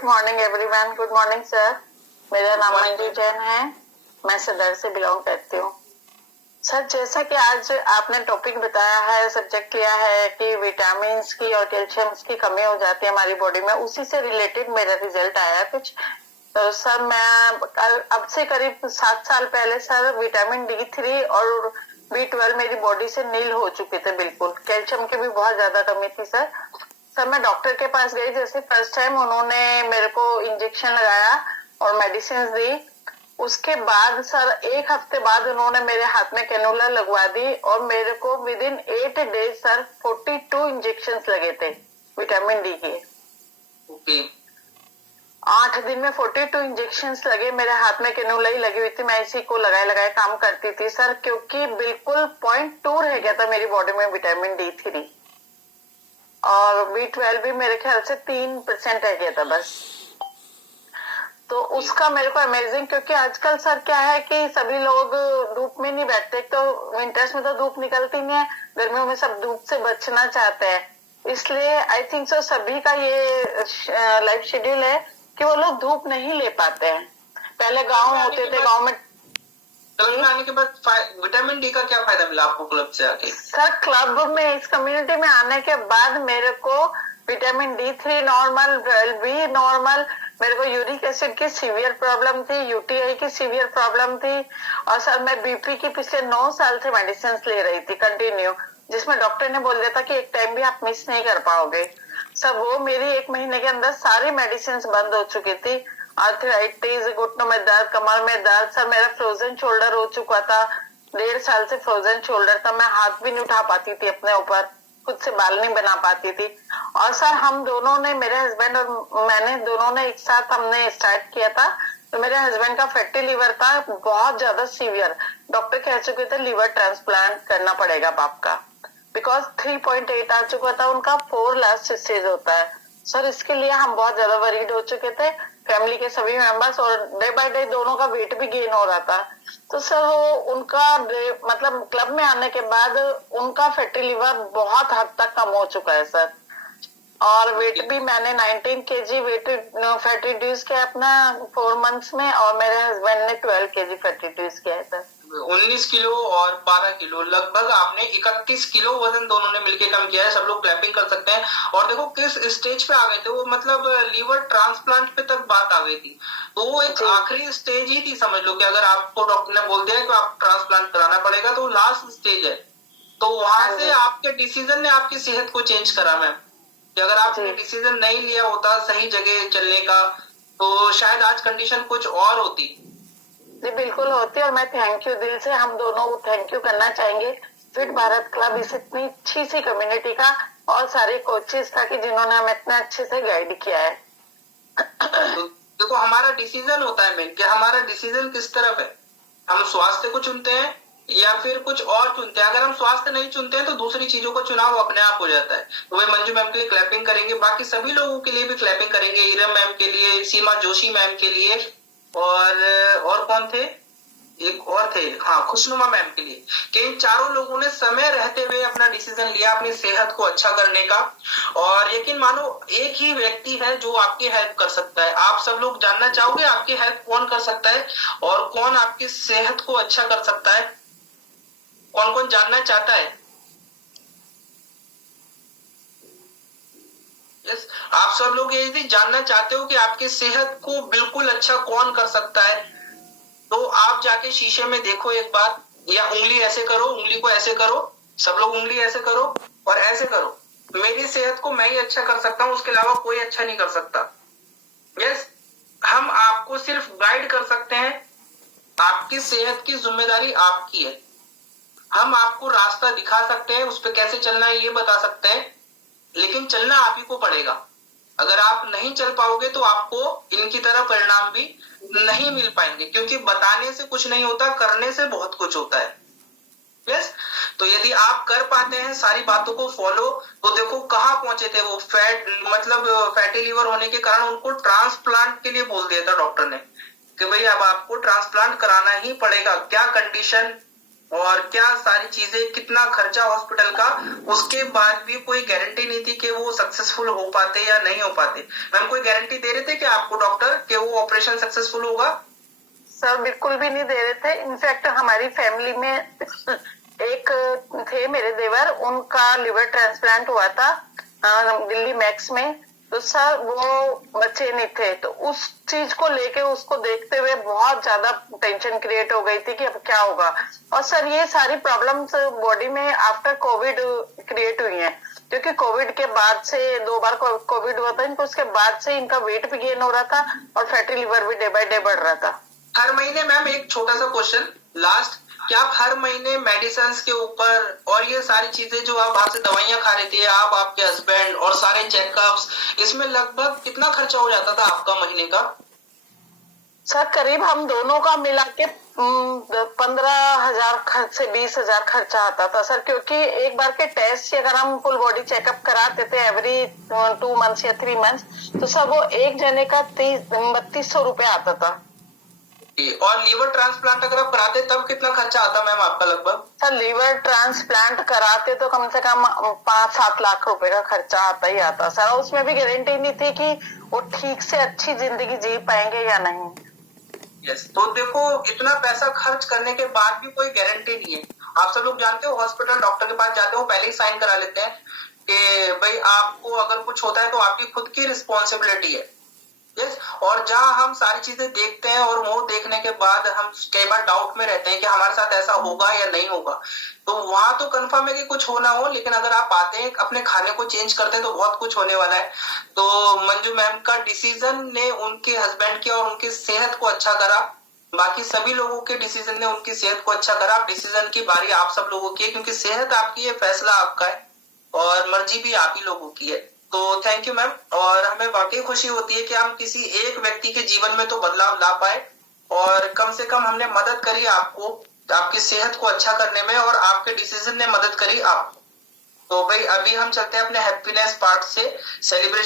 Good morning everyone. Good morning sir. मेरा नाम मंजू जैन है, मैं सदर से बिलोंग करती हूँ। सर, जैसा कि आज आपने टॉपिक बताया है, सब्जेक्ट लिया है कि विटामिन की और कैल्शियम की कमी हो जाती है हमारी बॉडी में, उसी से रिलेटेड मेरा रिजल्ट आया कुछ। तो सर, मैं कल अब से करीब 7 साल पहले सर विटामिन D3 और B12 मेरी बॉडी से नील हो चुके थे बिल्कुल। कैल्शियम की भी बहुत ज्यादा कमी थी सर। मैं डॉक्टर के पास गई, जैसे फर्स्ट टाइम उन्होंने मेरे को इंजेक्शन लगाया और मेडिसिन दी। उसके बाद सर 1 हफ्ते बाद उन्होंने मेरे हाथ में कैनुला लगवा दी और मेरे को with in 8 days sir 42 injection लगे थे विटामिन डी के। ओके। 8 दिन में 42 इंजेक्शन लगे। मेरे हाथ में कैनुला ही लगी हुई थी, मैं इसी को लगाए काम करती थी सर, क्योंकि बिल्कुल 0.2 रह गया था मेरी बॉडी में विटामिन D3 और B12 भी मेरे ख्याल से 3% रह गया था बस। तो उसका मेरे को अमेजिंग, क्योंकि आजकल सर क्या है कि सभी लोग धूप में नहीं बैठते। तो विंटर्स में तो धूप निकलती नहीं है, गर्मियों में सब धूप से बचना चाहते हैं, इसलिए आई थिंक सो सभी का ये लाइफ शेड्यूल है कि वो लोग धूप नहीं ले पाते हैं। पहले गाँव होते थे, गाँव में क्लब में आने के बाद विटामिन डी का क्या फायदा मिला आपको क्लब से आके? सर, क्लब में इस कम्युनिटी में आने के बाद मेरे को vitamin D3 normal, B normal, मेरे को यूरिक एसिड की सीवियर प्रॉब्लम थी, यूटीआई की सीवियर प्रॉब्लम थी और सर मैं बीपी की पिछले 9 साल से मेडिसिन ले रही थी कंटिन्यू, जिसमें डॉक्टर ने बोल दिया था कि एक टाइम भी आप मिस नहीं कर पाओगे। सर वो मेरी 1 महीने के अंदर सारी मेडिसिन बंद हो चुकी थी। आर्थराइटिस, घुटनों में दर्द, कमर में दर्द, सर मेरा फ्रोजन शोल्डर हो चुका था। 1.5 साल से फ्रोजन शोल्डर था, मैं हाथ भी नहीं उठा पाती थी अपने ऊपर, खुद से बाल नहीं बना पाती थी। और सर हम दोनों ने, मेरे हस्बैंड और मैंने दोनों ने एक साथ हमने स्टार्ट किया था। तो मेरे हस्बैंड का फैटी लीवर था बहुत ज्यादा सीवियर, डॉक्टर कह चुके थे लीवर ट्रांसप्लांट करना पड़ेगा बाप का, बिकॉज 3.8 आ चुका था उनका, 4 लास्ट स्टेज होता है सर। इसके लिए हम बहुत ज्यादा वरीड हो चुके थे, फैमिली के सभी मेंबर्स, और डे बाय डे दोनों का वेट भी गेन हो रहा था। तो सर वो उनका मतलब क्लब में आने के बाद उनका फैटी लिवर बहुत हद तक कम हो चुका है सर। और वेट भी मैंने 19 kg वेट फैट रिड्यूस किया अपना 4 मंथ्स में, और मेरे हस्बैंड ने 12 kg फैट रिड्यूस किया है सर। 19 किलो और 12 किलो, लगभग आपने 31 किलो वजन दोनों ने मिलकर कम किया है। सब लोग क्लैपिंग कर सकते हैं। और देखो किस स्टेज पे आ गए थे वो, मतलब लीवर ट्रांसप्लांट पे तक बात आ गई थी। तो वो एक आखिरी स्टेज ही थी, समझ लो कि अगर आपको डॉक्टर ने बोल दिया कि आप ट्रांसप्लांट कराना पड़ेगा तो लास्ट स्टेज है। तो वहां से आपके डिसीजन ने आपकी सेहत को चेंज करा मैम, कि अगर आपने डिसीजन नहीं लिया होता सही जगह चलने का तो शायद आज कंडीशन कुछ और होती। जी बिल्कुल होती, और मैं थैंक यू दिल से, हम दोनों को थैंक यू करना चाहेंगे फिट भारत क्लब, इस इतनी अच्छी सी कम्युनिटी का, और सारे कोचेस का कि जिन्होंने हमें इतना अच्छे से गाइड किया है। तो देखो हमारा डिसीजन होता है मेन, कि हमारा डिसीजन किस तरफ है। हम स्वास्थ्य को चुनते हैं या फिर कुछ और चुनते हैं। अगर हम स्वास्थ्य नहीं चुनते हैं तो दूसरी चीजों का चुनाव अपने आप हो जाता है। तो वही मंजू मैम के लिए क्लैपिंग करेंगे, बाकी सभी लोगों के लिए भी क्लैपिंग करेंगे, इरम मैम के लिए, सीमा जोशी मैम के लिए, और कौन थे, एक और थे, हाँ, खुशनुमा मैम के लिए, कि इन चारों लोगों ने समय रहते हुए अपना डिसीजन लिया अपनी सेहत को अच्छा करने का। और यकीन मानो एक ही व्यक्ति है जो आपकी हेल्प कर सकता है। आप सब लोग जानना चाहोगे आपकी हेल्प कौन कर सकता है और कौन आपकी सेहत को अच्छा कर सकता है? कौन कौन जानना चाहता है? यस, आप सब लोग यदि जानना चाहते हो कि आपकी सेहत को बिल्कुल अच्छा कौन कर सकता है, तो आप जाके शीशे में देखो एक बार, या उंगली ऐसे करो, उंगली को ऐसे करो, सब लोग उंगली ऐसे करो और ऐसे करो, मेरी सेहत को मैं ही अच्छा कर सकता हूं, उसके अलावा कोई अच्छा नहीं कर सकता। यस, हम आपको सिर्फ गाइड कर सकते हैं, आपकी सेहत की जिम्मेदारी आपकी है। हम आपको रास्ता दिखा सकते हैं, उस पर कैसे चलना है ये बता सकते हैं, लेकिन चलना आप ही को पड़ेगा। अगर आप नहीं चल पाओगे तो आपको इनकी तरह परिणाम भी नहीं मिल पाएंगे, क्योंकि बताने से कुछ नहीं होता, करने से बहुत कुछ होता है। यस, तो यदि आप कर पाते हैं सारी बातों को फॉलो, तो देखो कहां पहुंचे थे वो, फैटी लीवर होने के कारण उनको ट्रांसप्लांट के लिए बोल दिया था डॉक्टर ने कि भाई अब आपको ट्रांसप्लांट कराना ही पड़ेगा। क्या कंडीशन, और क्या सारी चीजें, कितना खर्चा हॉस्पिटल का, उसके बाद भी कोई गारंटी नहीं थी कि वो सक्सेसफुल हो पाते या नहीं हो पाते। मैम कोई गारंटी दे रहे थे कि आपको डॉक्टर कि वो ऑपरेशन सक्सेसफुल होगा? सर बिल्कुल भी नहीं दे रहे थे। इनफैक्ट हमारी फैमिली में एक थे मेरे देवर, उनका लिवर ट्रांसप्लांट हुआ था दिल्ली मैक्स में, तो सर वो बच्चे नहीं थे, तो उस चीज को लेके उसको देखते हुए बहुत ज्यादा टेंशन क्रिएट हो गई थी कि अब क्या होगा। और सर ये सारी प्रॉब्लम्स बॉडी में आफ्टर कोविड क्रिएट हुई हैं, क्योंकि कोविड के बाद से 2 बार कोविड हुआ था इनको, उसके बाद से इनका वेट भी गेन हो रहा था और फैटी लिवर भी डे बाय डे बढ़ रहा था। हर महीने मैम एक छोटा सा क्वेश्चन लास्ट, क्या आप हर महीने मेडिसिन के ऊपर और ये सारी चीजें जो आप बाहर से दवाइयां खा रहे थे, आप, आपके हस्बैंड और सारे चेकअप्स, इसमें लगभग कितना खर्चा हो जाता था आपका महीने का? सर करीब हम दोनों का मिला के 15,000 से 20,000 खर्चा आता था सर, क्योंकि एक बार के टेस्ट अगर हम फुल बॉडी चेकअप कराते थे एवरी 2 मंथ्स या 3 मंथ्स, तो सर वो एक जने का 3200 रुपए आता था। और लीवर ट्रांसप्लांट अगर आप कराते तब कितना खर्चा आता मैम आपका लगभग? सर लीवर ट्रांसप्लांट कराते तो कम से कम 5-7 लाख रुपए का खर्चा आता ही आता सर। उसमें भी गारंटी नहीं थी कि वो ठीक से अच्छी जिंदगी जी पाएंगे या नहीं। यस, तो देखो इतना पैसा खर्च करने के बाद भी कोई गारंटी नहीं है। आप सब लोग जानते हो हॉस्पिटल डॉक्टर के पास जाते हो पहले ही साइन करा लेते हैं कि भाई आपको अगर कुछ होता है तो आपकी खुद की रिस्पॉन्सिबिलिटी है। यस, और जहां हम सारी चीजें देखते हैं और वो देखने के बाद हम कई बार डाउट में रहते हैं कि हमारे साथ ऐसा होगा या नहीं होगा, तो वहां तो कंफर्म है कि कुछ होना हो, लेकिन अगर आप आते हैं अपने खाने को चेंज करते हैं तो बहुत कुछ होने वाला है। तो मंजू मैम का डिसीजन ने उनके हस्बैंड की और उनकी सेहत को अच्छा करा, बाकी सभी लोगों के डिसीजन ने उनकी सेहत को अच्छा करा। डिसीजन की बारी आप सब लोगों की है, क्योंकि सेहत आपकी है, फैसला आपका है और मर्जी भी आप ही लोगों की है। तो थैंक यू मैम, और हमें वाकई खुशी होती है कि हम किसी एक व्यक्ति के जीवन में तो बदलाव ला पाए और कम से कम हमने मदद करी आपको, आपकी सेहत को अच्छा करने में, और आपके डिसीजन ने मदद करी आपको। तो भाई अभी हम चलते हैं अपने हैप्पीनेस पार्ट से, सेलिब्रेशन